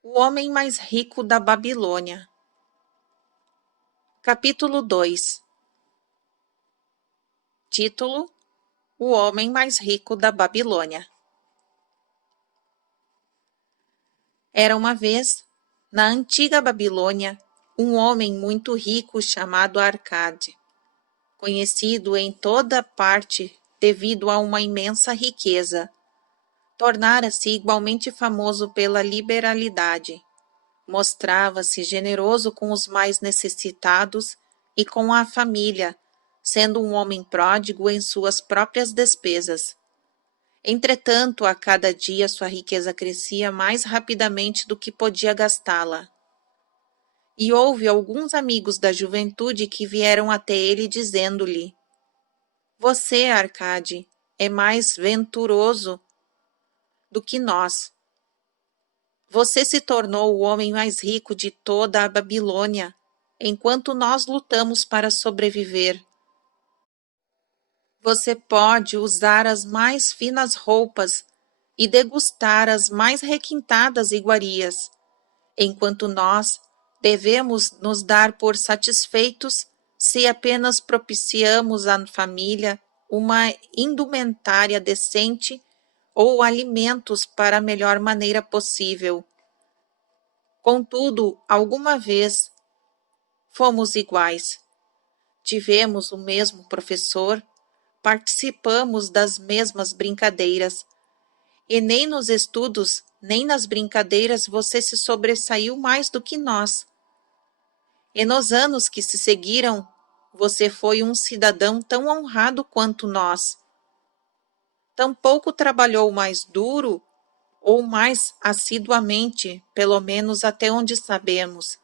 O homem mais rico da Babilônia. Capítulo 2. Título: O homem mais rico da Babilônia. Era uma vez, na antiga Babilônia, um homem muito rico chamado Arcade, conhecido em toda parte devido a uma imensa riqueza. Tornara-se igualmente famoso pela liberalidade. Mostrava-se generoso com os mais necessitados e com a família, sendo um homem pródigo em suas próprias despesas. Entretanto, a cada dia sua riqueza crescia mais rapidamente do que podia gastá-la. E houve alguns amigos da juventude que vieram até ele dizendo-lhe: Você, Arcade, é mais venturoso do que nós. Você se tornou o homem mais rico de toda a Babilônia, enquanto nós lutamos para sobreviver. Você pode usar as mais finas roupas e degustar as mais requintadas iguarias, enquanto nós devemos nos dar por satisfeitos se apenas propiciamos à família uma indumentária decente ou alimentos para a melhor maneira possível. Contudo, alguma vez fomos iguais. Tivemos o mesmo professor, participamos das mesmas brincadeiras, e nem nos estudos, nem nas brincadeiras você se sobressaiu mais do que nós. E nos anos que se seguiram, você foi um cidadão tão honrado quanto nós. Tampouco trabalhou mais duro ou mais assiduamente, pelo menos até onde sabemos.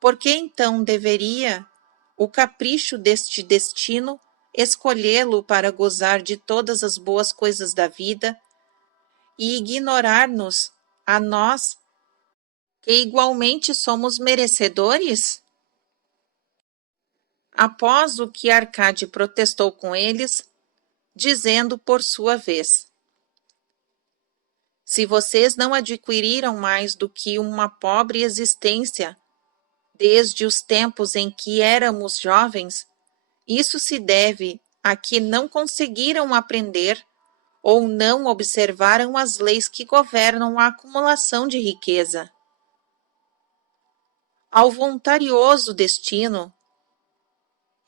Por que então deveria o capricho deste destino escolhê-lo para gozar de todas as boas coisas da vida e ignorar-nos a nós, que igualmente somos merecedores? Após o que Arcade protestou com eles, dizendo por sua vez: Se vocês não adquiriram mais do que uma pobre existência desde os tempos em que éramos jovens, isso se deve a que não conseguiram aprender ou não observaram as leis que governam a acumulação de riqueza. Ao voluntarioso destino,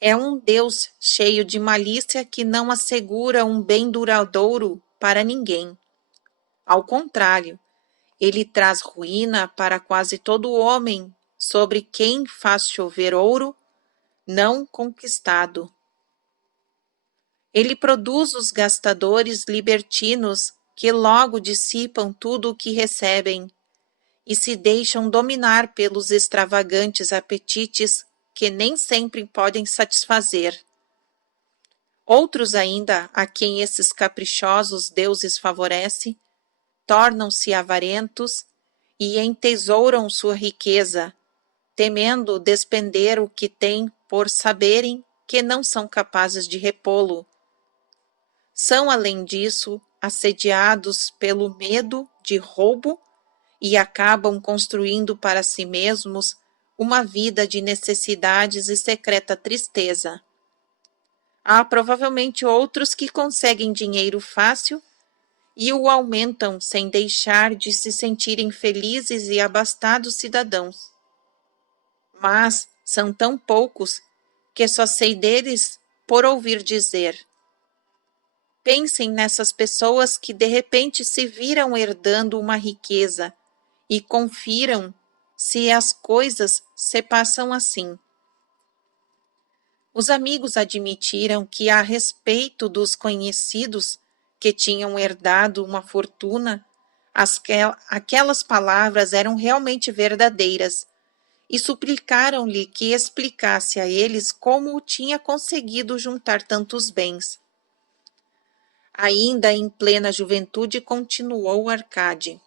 é um Deus cheio de malícia que não assegura um bem duradouro para ninguém. Ao contrário, ele traz ruína para quase todo homem sobre quem faz chover ouro não conquistado. Ele produz os gastadores libertinos que logo dissipam tudo o que recebem e se deixam dominar pelos extravagantes apetites que nem sempre podem satisfazer. Outros ainda, a quem esses caprichosos deuses favorecem, tornam-se avarentos e entesouram sua riqueza, temendo despender o que têm por saberem que não são capazes de repô-lo. São, além disso, assediados pelo medo de roubo e acabam construindo para si mesmos uma vida de necessidades e secreta tristeza. Há provavelmente outros que conseguem dinheiro fácil e o aumentam sem deixar de se sentirem felizes e abastados cidadãos. Mas são tão poucos que só sei deles por ouvir dizer. Pensem nessas pessoas que de repente se viram herdando uma riqueza e confiram se as coisas se passam assim. Os amigos admitiram que, a respeito dos conhecidos que tinham herdado uma fortuna, aquelas palavras eram realmente verdadeiras e suplicaram-lhe que explicasse a eles como tinha conseguido juntar tantos bens. Ainda em plena juventude, continuou Arcade.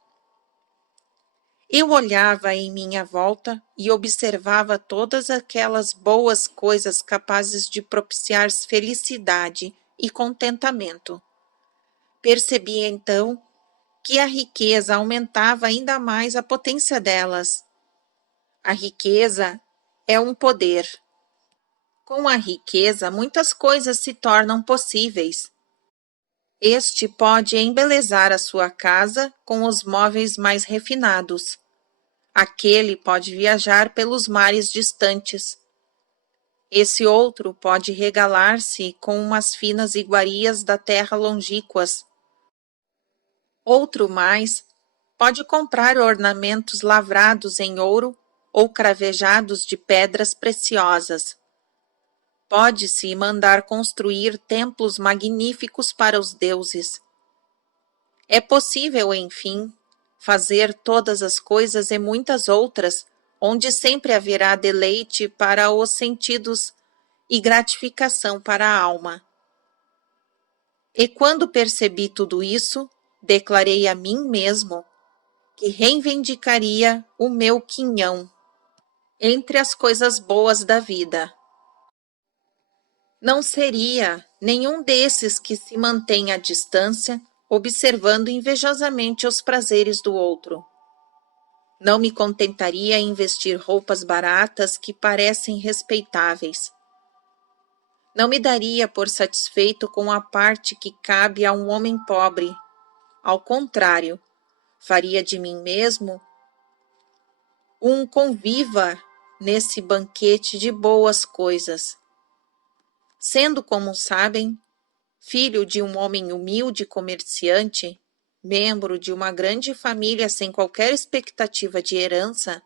Eu olhava em minha volta e observava todas aquelas boas coisas capazes de propiciar felicidade e contentamento. Percebi então que a riqueza aumentava ainda mais a potência delas. A riqueza é um poder. Com a riqueza, muitas coisas se tornam possíveis. Este pode embelezar a sua casa com os móveis mais refinados. Aquele pode viajar pelos mares distantes. Esse outro pode regalar-se com umas finas iguarias da terra longínquas. Outro mais pode comprar ornamentos lavrados em ouro ou cravejados de pedras preciosas. Pode-se mandar construir templos magníficos para os deuses. É possível, enfim, fazer todas as coisas e muitas outras, onde sempre haverá deleite para os sentidos e gratificação para a alma. E quando percebi tudo isso, declarei a mim mesmo que reivindicaria o meu quinhão entre as coisas boas da vida. Não seria nenhum desses que se mantém à distância, observando invejosamente os prazeres do outro. Não me contentaria em vestir roupas baratas que parecem respeitáveis. Não me daria por satisfeito com a parte que cabe a um homem pobre. Ao contrário, faria de mim mesmo um conviva nesse banquete de boas coisas. Sendo, como sabem, filho de um homem humilde comerciante, membro de uma grande família sem qualquer expectativa de herança,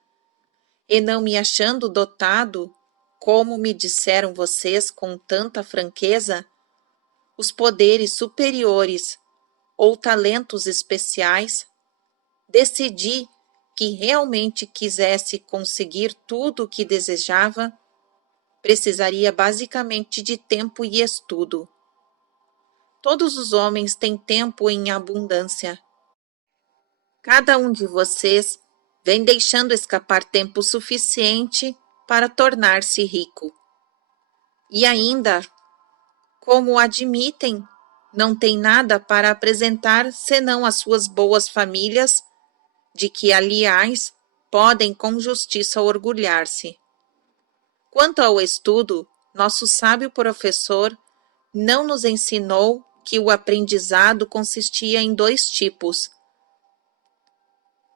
e não me achando dotado, como me disseram vocês com tanta franqueza, os poderes superiores ou talentos especiais, decidi que realmente quisesse conseguir tudo o que desejava, precisaria basicamente de tempo e estudo. Todos os homens têm tempo em abundância. Cada um de vocês vem deixando escapar tempo suficiente para tornar-se rico. E ainda, como admitem, não tem nada para apresentar senão as suas boas famílias, de que, aliás, podem com justiça orgulhar-se. Quanto ao estudo, nosso sábio professor não nos ensinou que o aprendizado consistia em 2 tipos.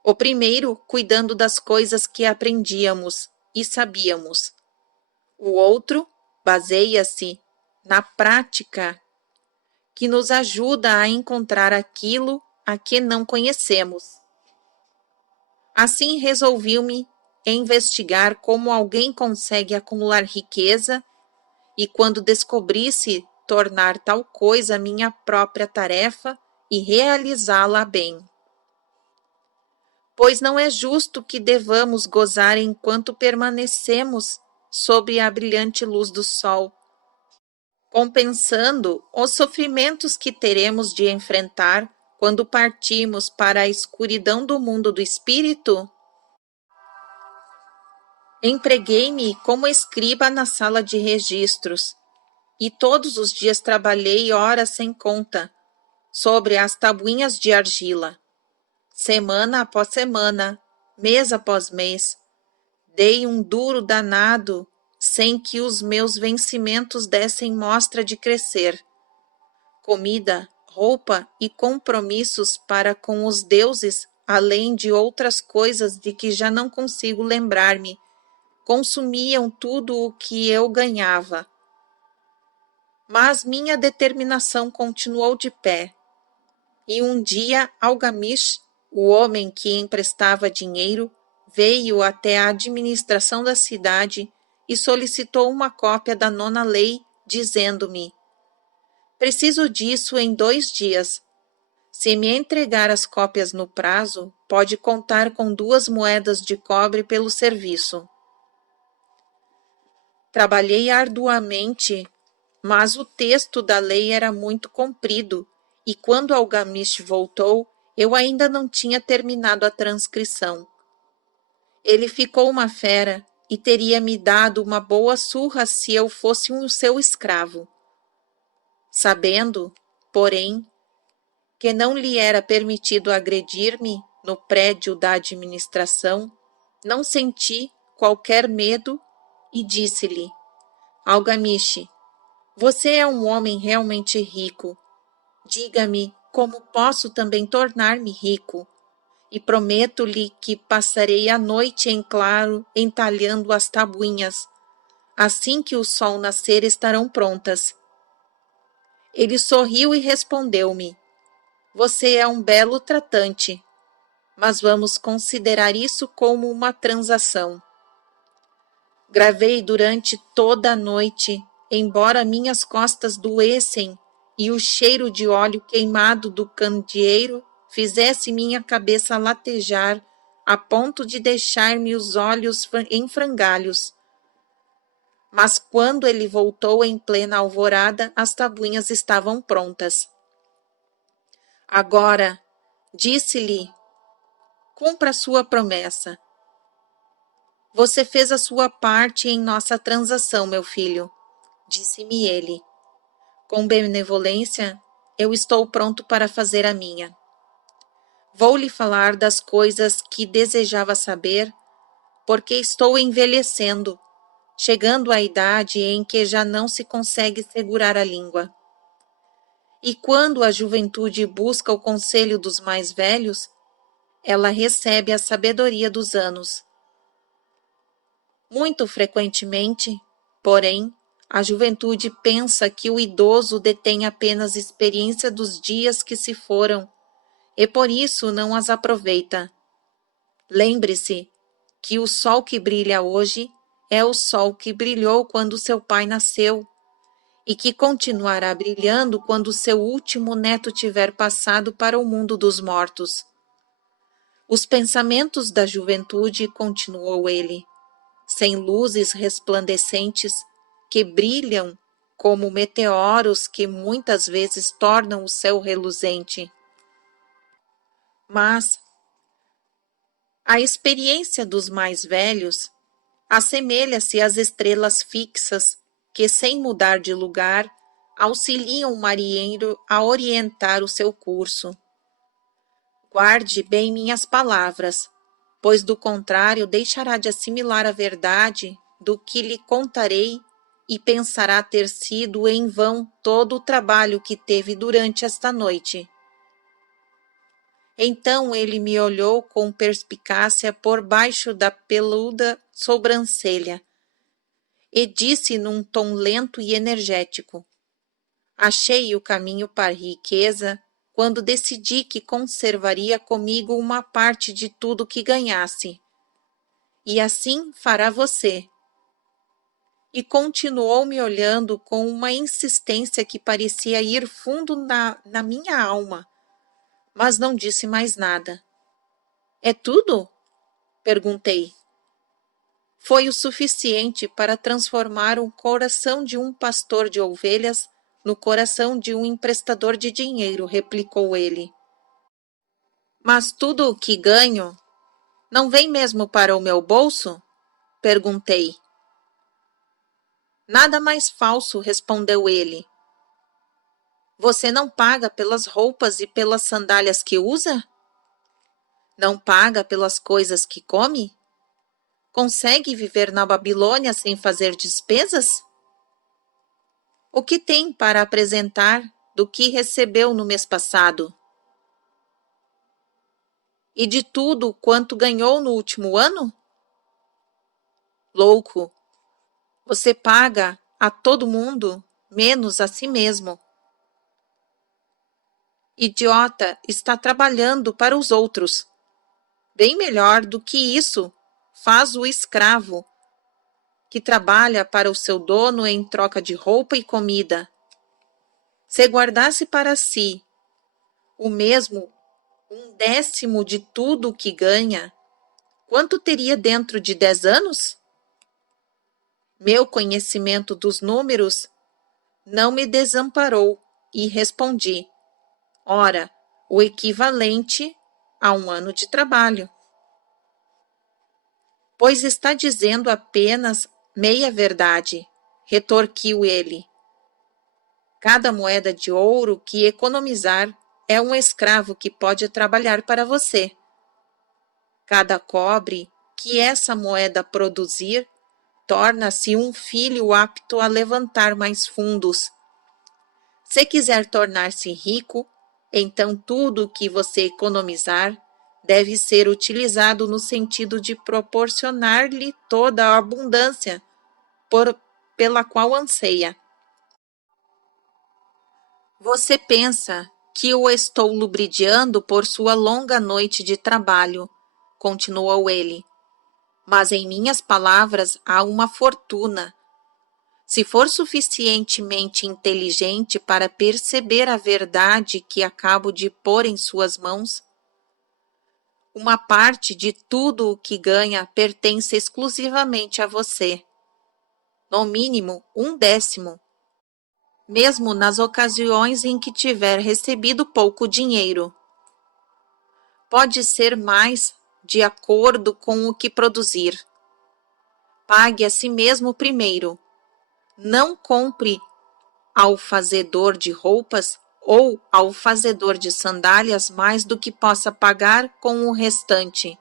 O primeiro, cuidando das coisas que aprendíamos e sabíamos. O outro baseia-se na prática, que nos ajuda a encontrar aquilo a que não conhecemos. Assim resolvi-me investigar como alguém consegue acumular riqueza e, quando descobrisse, tornar tal coisa minha própria tarefa e realizá-la bem. Pois não é justo que devamos gozar enquanto permanecemos sob a brilhante luz do sol, compensando os sofrimentos que teremos de enfrentar quando partimos para a escuridão do mundo do espírito? Empreguei-me como escriba na sala de registros, e todos os dias trabalhei horas sem conta sobre as tabuinhas de argila. Semana após semana, mês após mês, dei um duro danado sem que os meus vencimentos dessem mostra de crescer. Comida, roupa e compromissos para com os deuses, além de outras coisas de que já não consigo lembrar-me, consumiam tudo o que eu ganhava. Mas minha determinação continuou de pé. E um dia Algamish, o homem que emprestava dinheiro, veio até a administração da cidade e solicitou uma cópia da 9ª lei, dizendo-me: preciso disso em 2 dias. Se me entregar as cópias no prazo, pode contar com 2 moedas de cobre pelo serviço. Trabalhei arduamente, mas o texto da lei era muito comprido, e quando Algamish voltou, eu ainda não tinha terminado a transcrição. Ele ficou uma fera e teria me dado uma boa surra se eu fosse um seu escravo. Sabendo, porém, que não lhe era permitido agredir-me no prédio da administração, não senti qualquer medo e disse-lhe: Algamishi, você é um homem realmente rico. Diga-me como posso também tornar-me rico, e prometo-lhe que passarei a noite em claro entalhando as tabuinhas. Assim que o sol nascer estarão prontas. Ele sorriu e respondeu-me: Você é um belo tratante, mas vamos considerar isso como uma transação. Gravei durante toda a noite, embora minhas costas doessem e o cheiro de óleo queimado do candeeiro fizesse minha cabeça latejar a ponto de deixar-me os olhos em frangalhos. Mas quando ele voltou em plena alvorada, as tabuinhas estavam prontas. Agora, disse-lhe, cumpra sua promessa. Você fez a sua parte em nossa transação, meu filho, disse-me ele. Com benevolência, eu estou pronto para fazer a minha. Vou lhe falar das coisas que desejava saber, porque estou envelhecendo, chegando à idade em que já não se consegue segurar a língua. E quando a juventude busca o conselho dos mais velhos, ela recebe a sabedoria dos anos. Muito frequentemente, porém, a juventude pensa que o idoso detém apenas experiência dos dias que se foram e por isso não as aproveita. Lembre-se que o sol que brilha hoje é o sol que brilhou quando seu pai nasceu e que continuará brilhando quando seu último neto tiver passado para o mundo dos mortos. Os pensamentos da juventude, continuou ele, sem luzes resplandecentes que brilham como meteoros que muitas vezes tornam o céu reluzente. Mas a experiência dos mais velhos assemelha-se às estrelas fixas que, sem mudar de lugar, auxiliam o marinheiro a orientar o seu curso. Guarde bem minhas palavras, pois do contrário deixará de assimilar a verdade do que lhe contarei e pensará ter sido em vão todo o trabalho que teve durante esta noite. Então ele me olhou com perspicácia por baixo da peluda sobrancelha e disse num tom lento e energético: Achei o caminho para a riqueza quando decidi que conservaria comigo uma parte de tudo que ganhasse. E assim fará você. E continuou me olhando com uma insistência que parecia ir fundo na minha alma, mas não disse mais nada. É tudo? Perguntei. Foi o suficiente para transformar o coração de um pastor de ovelhas no coração de um emprestador de dinheiro, replicou ele. Mas tudo o que ganho não vem mesmo para o meu bolso? Perguntei. Nada mais falso, respondeu ele. Você não paga pelas roupas e pelas sandálias que usa? Não paga pelas coisas que come? Consegue viver na Babilônia sem fazer despesas? O que tem para apresentar do que recebeu no mês passado? E de tudo quanto ganhou no último ano? Louco! Você paga a todo mundo, menos a si mesmo. Idiota, está trabalhando para os outros. Bem melhor do que isso faz o escravo, que trabalha para o seu dono em troca de roupa e comida. Se guardasse para si o mesmo 1/10 de tudo o que ganha, quanto teria dentro de 10 anos? Meu conhecimento dos números não me desamparou e respondi: ora, o equivalente a 1 ano de trabalho. Pois está dizendo apenas meia verdade, retorquiu ele. Cada moeda de ouro que economizar é um escravo que pode trabalhar para você. Cada cobre que essa moeda produzir torna-se um filho apto a levantar mais fundos. Se quiser tornar-se rico, então tudo o que você economizar deve ser utilizado no sentido de proporcionar-lhe toda a abundância pela qual anseia. Você pensa que o estou lubridiando por sua longa noite de trabalho, continuou ele. Mas em minhas palavras há uma fortuna. Se for suficientemente inteligente para perceber a verdade que acabo de pôr em suas mãos, uma parte de tudo o que ganha pertence exclusivamente a você. No mínimo, 1/10, mesmo nas ocasiões em que tiver recebido pouco dinheiro. Pode ser mais de acordo com o que produzir. Pague a si mesmo primeiro. Não compre ao fazedor de roupas ou ao fazedor de sandálias mais do que possa pagar com o restante,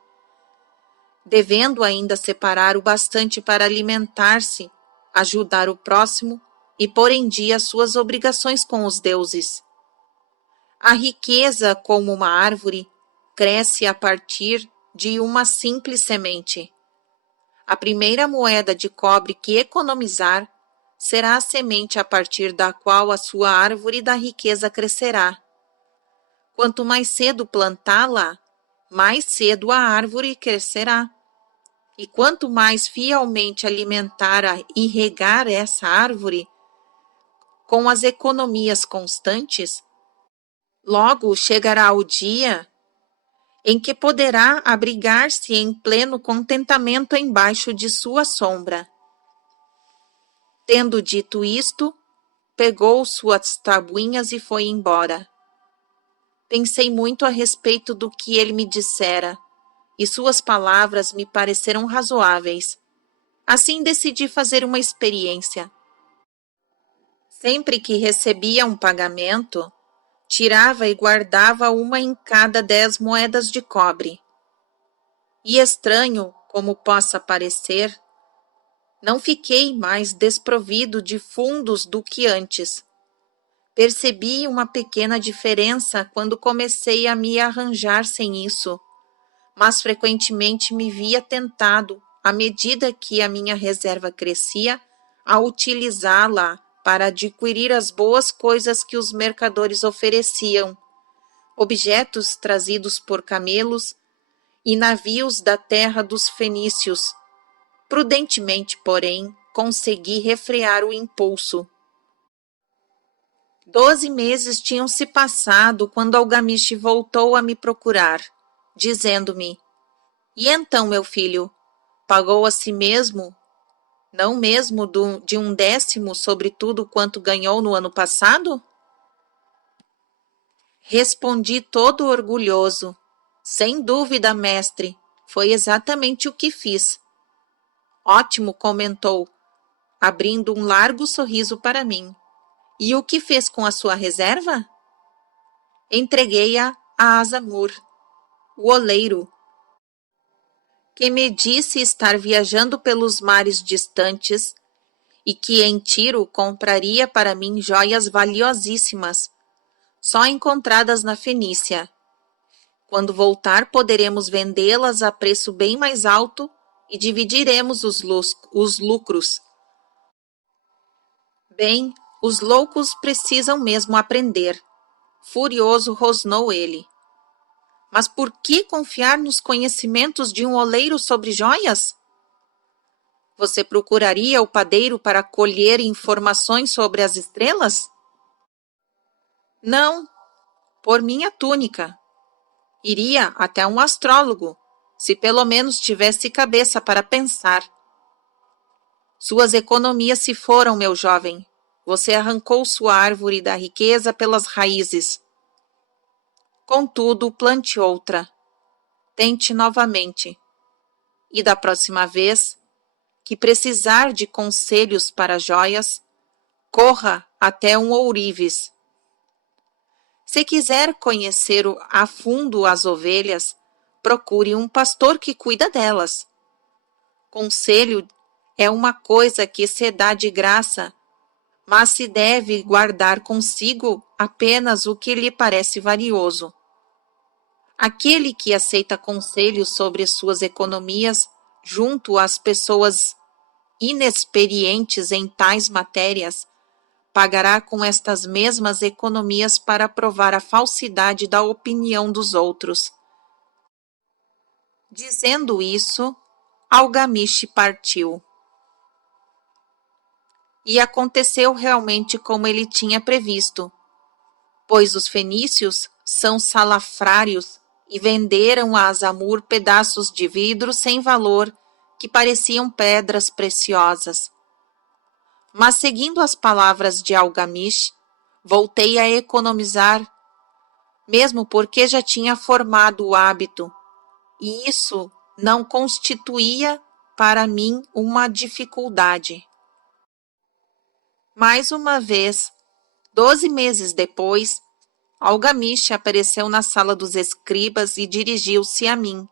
devendo ainda separar o bastante para alimentar-se, ajudar o próximo e pôr em dia suas obrigações com os deuses. A riqueza, como uma árvore, cresce a partir de uma simples semente. A primeira moeda de cobre que economizar será a semente a partir da qual a sua árvore da riqueza crescerá. Quanto mais cedo plantá-la, mais cedo a árvore crescerá. E quanto mais fielmente alimentar e regar essa árvore, com as economias constantes, logo chegará o dia em que poderá abrigar-se em pleno contentamento embaixo de sua sombra. Tendo dito isto, pegou suas tabuinhas e foi embora. Pensei muito a respeito do que ele me dissera, e suas palavras me pareceram razoáveis. Assim decidi fazer uma experiência. Sempre que recebia um pagamento, tirava e guardava uma em cada 10 moedas de cobre. E estranho como possa parecer, não fiquei mais desprovido de fundos do que antes. Percebi uma pequena diferença quando comecei a me arranjar sem isso, mas frequentemente me via tentado, à medida que a minha reserva crescia, a utilizá-la para adquirir as boas coisas que os mercadores ofereciam, objetos trazidos por camelos e navios da terra dos fenícios. Prudentemente, porém, consegui refrear o impulso. 12 meses tinham se passado quando Algamiche voltou a me procurar, dizendo-me: E então, meu filho, pagou a si mesmo, não mesmo de 1/10 sobre tudo quanto ganhou no ano passado? Respondi todo orgulhoso: Sem dúvida, mestre, foi exatamente o que fiz. Ótimo, comentou, abrindo um largo sorriso para mim. E o que fez com a sua reserva? Entreguei-a a Azamur, o oleiro, que me disse estar viajando pelos mares distantes e que em Tiro compraria para mim joias valiosíssimas, só encontradas na Fenícia. Quando voltar, poderemos vendê-las a preço bem mais alto e dividiremos os lucros. Bem, os loucos precisam mesmo aprender. Furioso rosnou ele. Mas por que confiar nos conhecimentos de um oleiro sobre joias? Você procuraria o padeiro para colher informações sobre as estrelas? Não, por minha túnica. Iria até um astrólogo, se pelo menos tivesse cabeça para pensar. Suas economias se foram, meu jovem. Você arrancou sua árvore da riqueza pelas raízes. Contudo, plante outra. Tente novamente. E da próxima vez que precisar de conselhos para joias, corra até um ourives. Se quiser conhecer a fundo as ovelhas, procure um pastor que cuida delas. Conselho é uma coisa que se dá de graça, mas se deve guardar consigo apenas o que lhe parece valioso. Aquele que aceita conselhos sobre suas economias junto às pessoas inexperientes em tais matérias, pagará com estas mesmas economias para provar a falsidade da opinião dos outros. Dizendo isso, Algamish partiu. E aconteceu realmente como ele tinha previsto, pois os fenícios são salafrários e venderam a Azamur pedaços de vidro sem valor que pareciam pedras preciosas. Mas seguindo as palavras de Algamish, voltei a economizar, mesmo porque já tinha formado o hábito, e isso não constituía para mim uma dificuldade. Mais uma vez, 12 meses depois, Algamish apareceu na sala dos escribas e dirigiu-se a mim.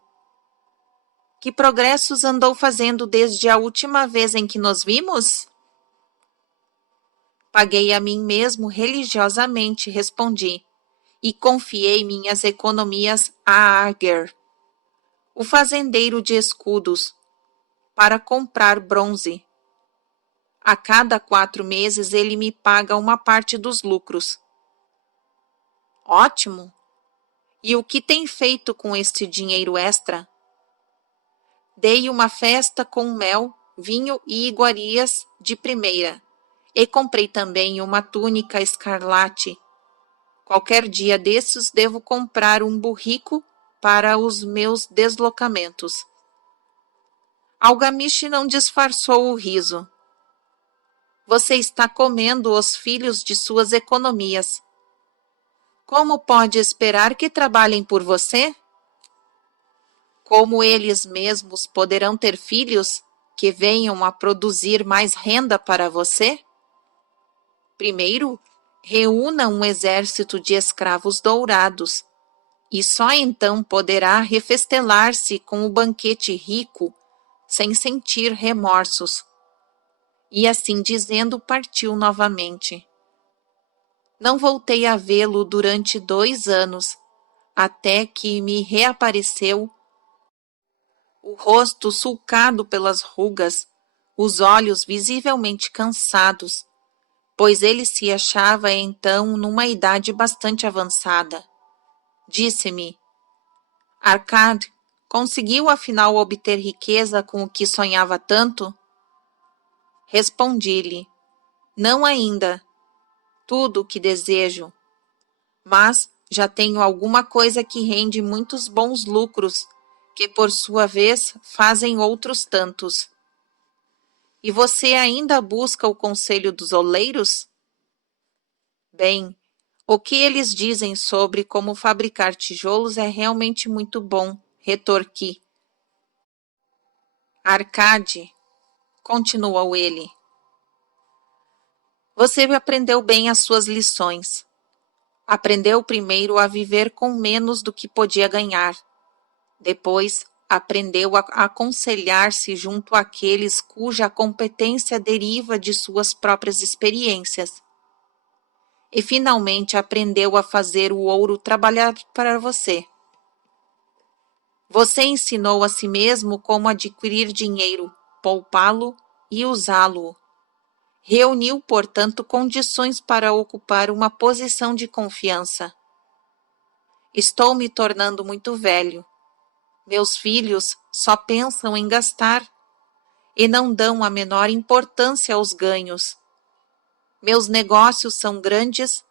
Que progressos andou fazendo desde a última vez em que nos vimos? Paguei a mim mesmo religiosamente, respondi, e confiei minhas economias a Ager, o fazendeiro de escudos, para comprar bronze. A cada 4 meses ele me paga uma parte dos lucros. Ótimo! E o que tem feito com este dinheiro extra? Dei uma festa com mel, vinho e iguarias de primeira, e comprei também uma túnica escarlate. Qualquer dia desses devo comprar um burrico para os meus deslocamentos. Algamish não disfarçou o riso. Você está comendo os filhos de suas economias. Como pode esperar que trabalhem por você? Como eles mesmos poderão ter filhos que venham a produzir mais renda para você? Primeiro, reúna um exército de escravos dourados, e só então poderá refestelar-se com o banquete rico, sem sentir remorsos. E assim dizendo, partiu novamente. Não voltei a vê-lo durante 2 anos, até que me reapareceu, o rosto sulcado pelas rugas, os olhos visivelmente cansados, pois ele se achava então numa idade bastante avançada. Disse-me: Arcade, conseguiu afinal obter riqueza com o que sonhava tanto? Respondi-lhe: não ainda, tudo o que desejo, mas já tenho alguma coisa que rende muitos bons lucros, que por sua vez fazem outros tantos. E você ainda busca o conselho dos oleiros? Bem, o que eles dizem sobre como fabricar tijolos é realmente muito bom, retorqui. Arcade, continuou ele, você aprendeu bem as suas lições. Aprendeu primeiro a viver com menos do que podia ganhar. Depois, aprendeu a aconselhar-se junto àqueles cuja competência deriva de suas próprias experiências. E, finalmente, aprendeu a fazer o ouro trabalhar para você. Você ensinou a si mesmo como adquirir dinheiro, poupá-lo e usá-lo. Reuniu, portanto, condições para ocupar uma posição de confiança. Estou me tornando muito velho. Meus filhos só pensam em gastar e não dão a menor importância aos ganhos. Meus negócios são grandes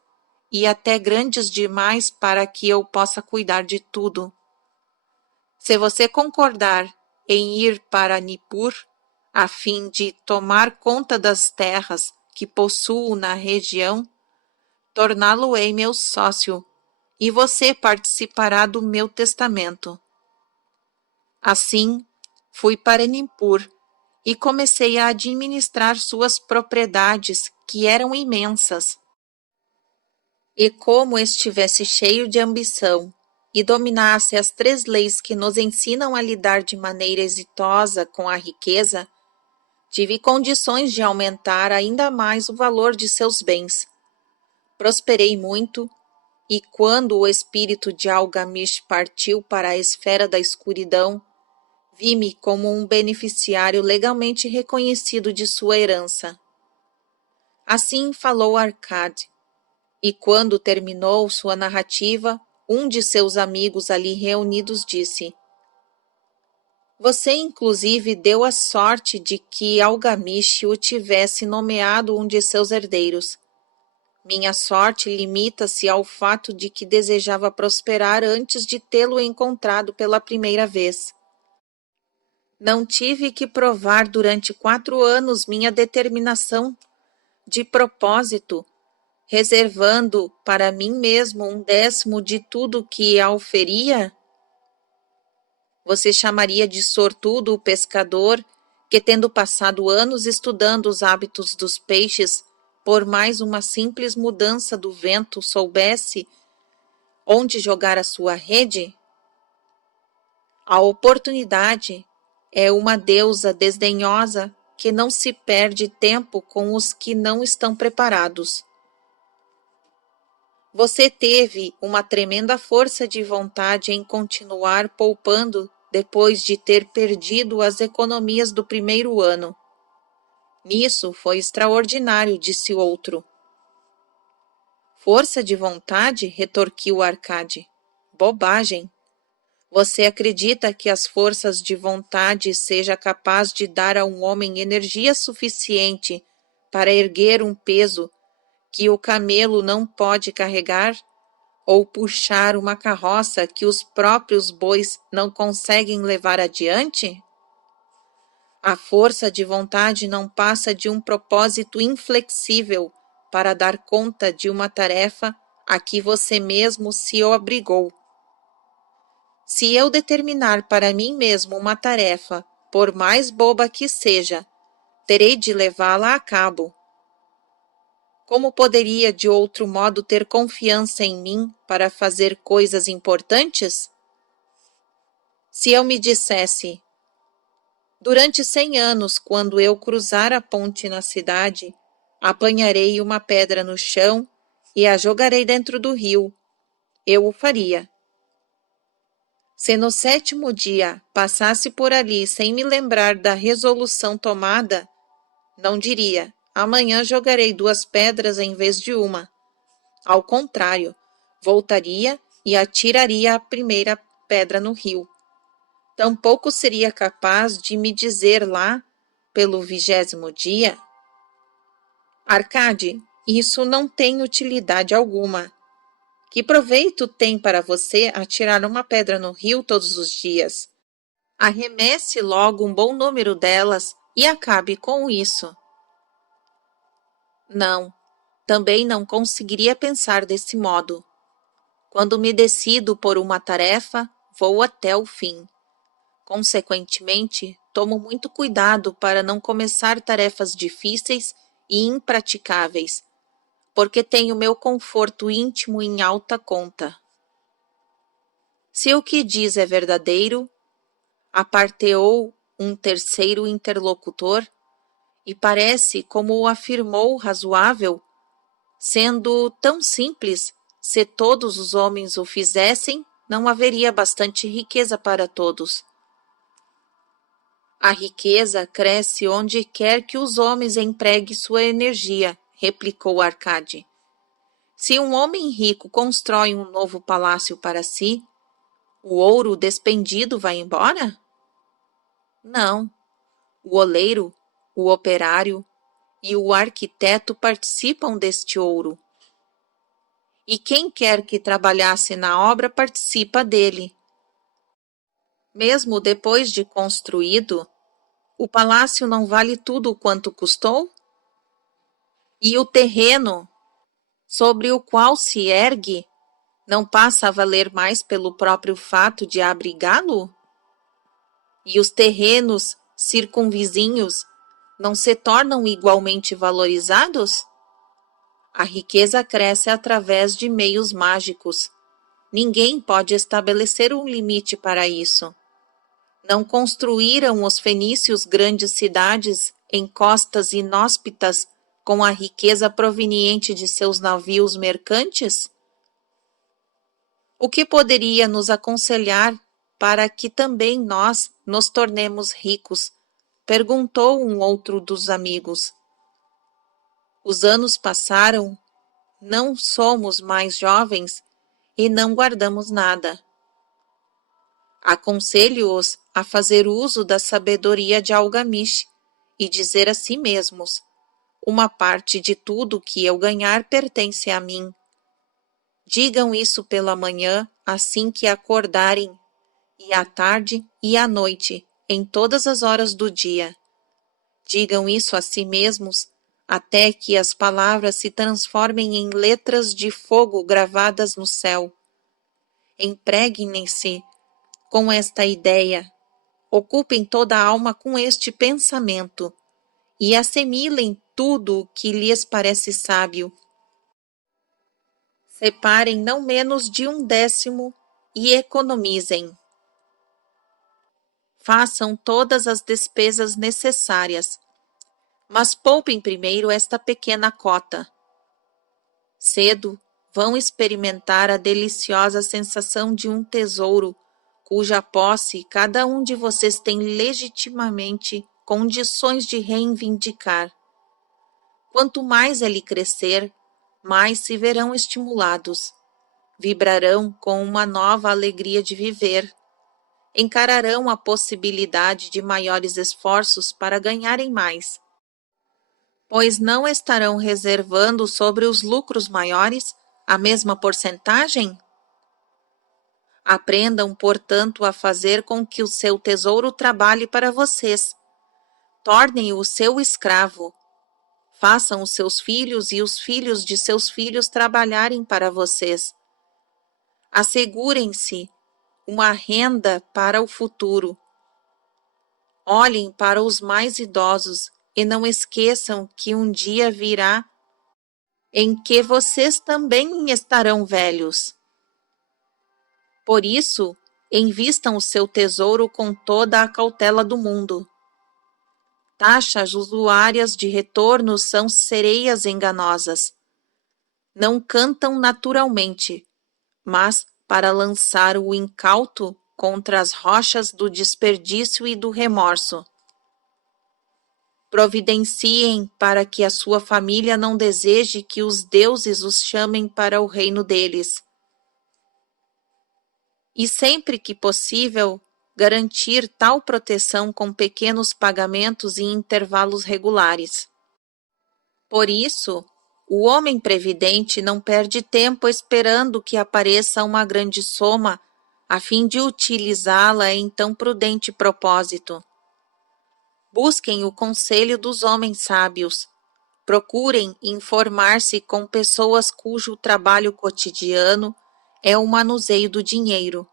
e até grandes demais para que eu possa cuidar de tudo. Se você concordar em ir para Nippur, a fim de tomar conta das terras que possuo na região, torná-lo-ei meu sócio, e você participará do meu testamento. Assim, fui para Nippur e comecei a administrar suas propriedades, que eram imensas. e como estivesse cheio de ambição e dominasse as 3 leis que nos ensinam a lidar de maneira exitosa com a riqueza, tive condições de aumentar ainda mais o valor de seus bens. Prosperei muito, e quando o espírito de Algamish partiu para a esfera da escuridão, vi-me como um beneficiário legalmente reconhecido de sua herança. Assim falou Arcade, e quando terminou sua narrativa, um de seus amigos ali reunidos disse: Você inclusive deu a sorte de que Algamish o tivesse nomeado um de seus herdeiros. Minha sorte limita-se ao fato de que desejava prosperar antes de tê-lo encontrado pela primeira vez. Não tive que provar durante 4 anos minha determinação, de propósito, reservando para mim mesmo 1/10 de tudo que auferia? Você chamaria de sortudo o pescador que, tendo passado anos estudando os hábitos dos peixes, por mais uma simples mudança do vento soubesse onde jogar a sua rede? A oportunidade é uma deusa desdenhosa que não se perde tempo com os que não estão preparados. Você teve uma tremenda força de vontade em continuar poupando depois de ter perdido as economias do primeiro ano. Nisso foi extraordinário, disse o outro. Força de vontade? Retorquiu Arcade. Bobagem! Você acredita que as forças de vontade seja capaz de dar a um homem energia suficiente para erguer um peso que o camelo não pode carregar? Ou puxar uma carroça que os próprios bois não conseguem levar adiante? A força de vontade não passa de um propósito inflexível para dar conta de uma tarefa a que você mesmo se obrigou. Se eu determinar para mim mesmo uma tarefa, por mais boba que seja, terei de levá-la a cabo. Como poderia de outro modo ter confiança em mim para fazer coisas importantes? Se eu me dissesse, durante 100 anos, quando eu cruzar a ponte na cidade, apanharei uma pedra no chão e a jogarei dentro do rio, eu o faria. Se no 7º dia passasse por ali sem me lembrar da resolução tomada, não diria, amanhã jogarei 2 pedras em vez de uma. Ao contrário, voltaria e atiraria a primeira pedra no rio. Tampouco seria capaz de me dizer lá, pelo 20º dia, Arcade, isso não tem utilidade alguma. Que proveito tem para você atirar uma pedra no rio todos os dias? Arremesse logo um bom número delas e acabe com isso. Não, também não conseguiria pensar desse modo. Quando me decido por uma tarefa, vou até o fim. Consequentemente, tomo muito cuidado para não começar tarefas difíceis e impraticáveis, porque tenho meu conforto íntimo em alta conta. Se o que diz é verdadeiro, aparteou um terceiro interlocutor, e parece, como o afirmou, razoável, sendo tão simples, se todos os homens o fizessem, não haveria bastante riqueza para todos. A riqueza cresce onde quer que os homens empreguem sua energia, replicou Arcade. Se um homem rico constrói um novo palácio para si, o ouro despendido vai embora? Não. O oleiro, o operário e o arquiteto participam deste ouro. E quem quer que trabalhasse na obra participa dele. Mesmo depois de construído, o palácio não vale tudo quanto custou? E o terreno sobre o qual se ergue não passa a valer mais pelo próprio fato de abrigá-lo? E os terrenos circunvizinhos não se tornam igualmente valorizados? A riqueza cresce através de meios mágicos. Ninguém pode estabelecer um limite para isso. Não construíram os fenícios grandes cidades em costas inóspitas com a riqueza proveniente de seus navios mercantes? O que poderia nos aconselhar para que também nós nos tornemos ricos? Perguntou um outro dos amigos. Os anos passaram, não somos mais jovens e não guardamos nada. Aconselho-os a fazer uso da sabedoria de Algamish e dizer a si mesmos: uma parte de tudo que eu ganhar pertence a mim. Digam isso pela manhã, assim que acordarem, e à tarde e à noite, em todas as horas do dia. Digam isso a si mesmos, até que as palavras se transformem em letras de fogo gravadas no céu. Impregnem-se com esta ideia, ocupem toda a alma com este pensamento, e assimilem tudo o que lhes parece sábio. Separem não menos de 1/10 e economizem. Façam todas as despesas necessárias, mas poupem primeiro esta pequena cota. Cedo vão experimentar a deliciosa sensação de um tesouro, cuja posse cada um de vocês tem legitimamente condições de reivindicar. Quanto mais ele crescer, mais se verão estimulados. Vibrarão com uma nova alegria de viver. Encararão a possibilidade de maiores esforços para ganharem mais, pois não estarão reservando sobre os lucros maiores a mesma porcentagem? Aprendam, portanto, a fazer com que o seu tesouro trabalhe para vocês. Tornem-o seu escravo. Façam os seus filhos e os filhos de seus filhos trabalharem para vocês. Assegurem-se uma renda para o futuro. Olhem para os mais idosos e não esqueçam que um dia virá em que vocês também estarão velhos. Por isso, invistam o seu tesouro com toda a cautela do mundo. Taxas usuárias de retorno são sereias enganosas. Não cantam naturalmente, mas para lançar o incauto contra as rochas do desperdício e do remorso. Providenciem para que a sua família não deseje que os deuses os chamem para o reino deles. E sempre que possível, garantir tal proteção com pequenos pagamentos em intervalos regulares. Por isso, o homem previdente não perde tempo esperando que apareça uma grande soma a fim de utilizá-la em tão prudente propósito. Busquem o conselho dos homens sábios. Procurem informar-se com pessoas cujo trabalho cotidiano é o manuseio do dinheiro.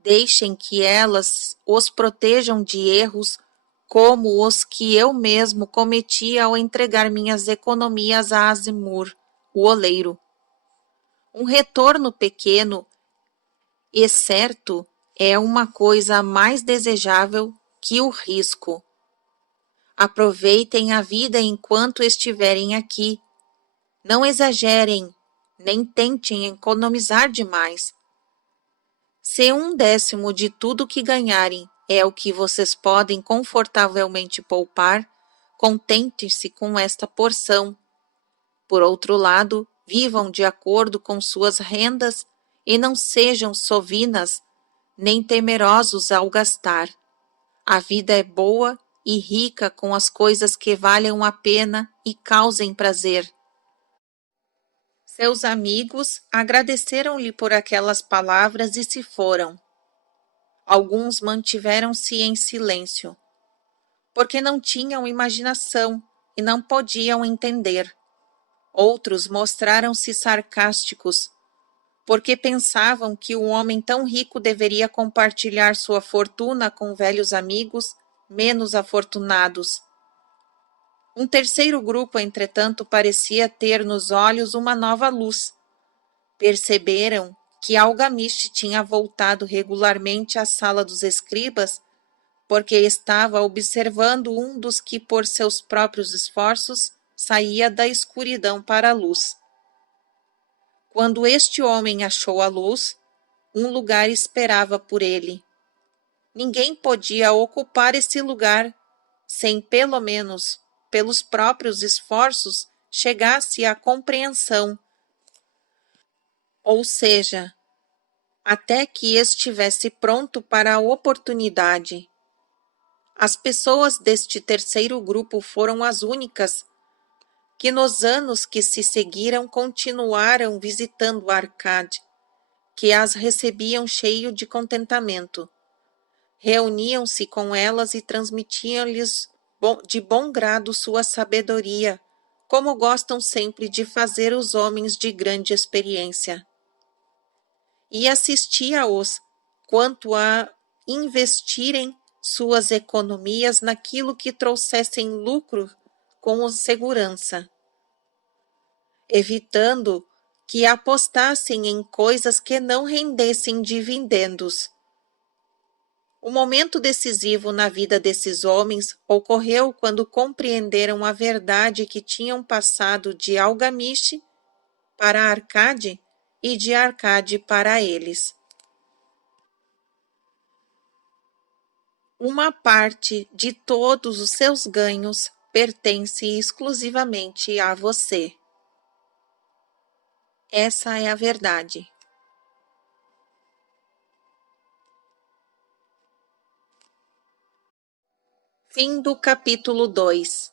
Deixem que elas os protejam de erros como os que eu mesmo cometi ao entregar minhas economias a Azimur, o oleiro. Um retorno pequeno e certo é uma coisa mais desejável que o risco. Aproveitem a vida enquanto estiverem aqui. Não exagerem, nem tentem economizar demais. Se 1/10 de tudo que ganharem é o que vocês podem confortavelmente poupar, contente-se com esta porção. Por outro lado, vivam de acordo com suas rendas e não sejam sovinas nem temerosos ao gastar. A vida é boa e rica com as coisas que valham a pena e causem prazer. Seus amigos agradeceram-lhe por aquelas palavras e se foram. Alguns mantiveram-se em silêncio, porque não tinham imaginação e não podiam entender. Outros mostraram-se sarcásticos, porque pensavam que um homem tão rico deveria compartilhar sua fortuna com velhos amigos menos afortunados. Um terceiro grupo, entretanto, parecia ter nos olhos uma nova luz. Perceberam que Algamish tinha voltado regularmente à sala dos escribas porque estava observando um dos que, por seus próprios esforços, saía da escuridão para a luz. Quando este homem achou a luz, um lugar esperava por ele. Ninguém podia ocupar esse lugar sem, pelo menos, pelos próprios esforços, chegasse à compreensão, ou seja, até que estivesse pronto para a oportunidade. As pessoas deste terceiro grupo foram as únicas que nos anos que se seguiram continuaram visitando Arcade, que as recebiam cheio de contentamento. Reuniam-se com elas e transmitiam-lhes de bom grado sua sabedoria, como gostam sempre de fazer os homens de grande experiência. E assistia-os quanto a investirem suas economias naquilo que trouxessem lucro com segurança, evitando que apostassem em coisas que não rendessem dividendos. O momento decisivo na vida desses homens ocorreu quando compreenderam a verdade que tinham passado de Algamish para Arcade e de Arcade para eles. Uma parte de todos os seus ganhos pertence exclusivamente a você. Essa é a verdade. Fim do capítulo 2.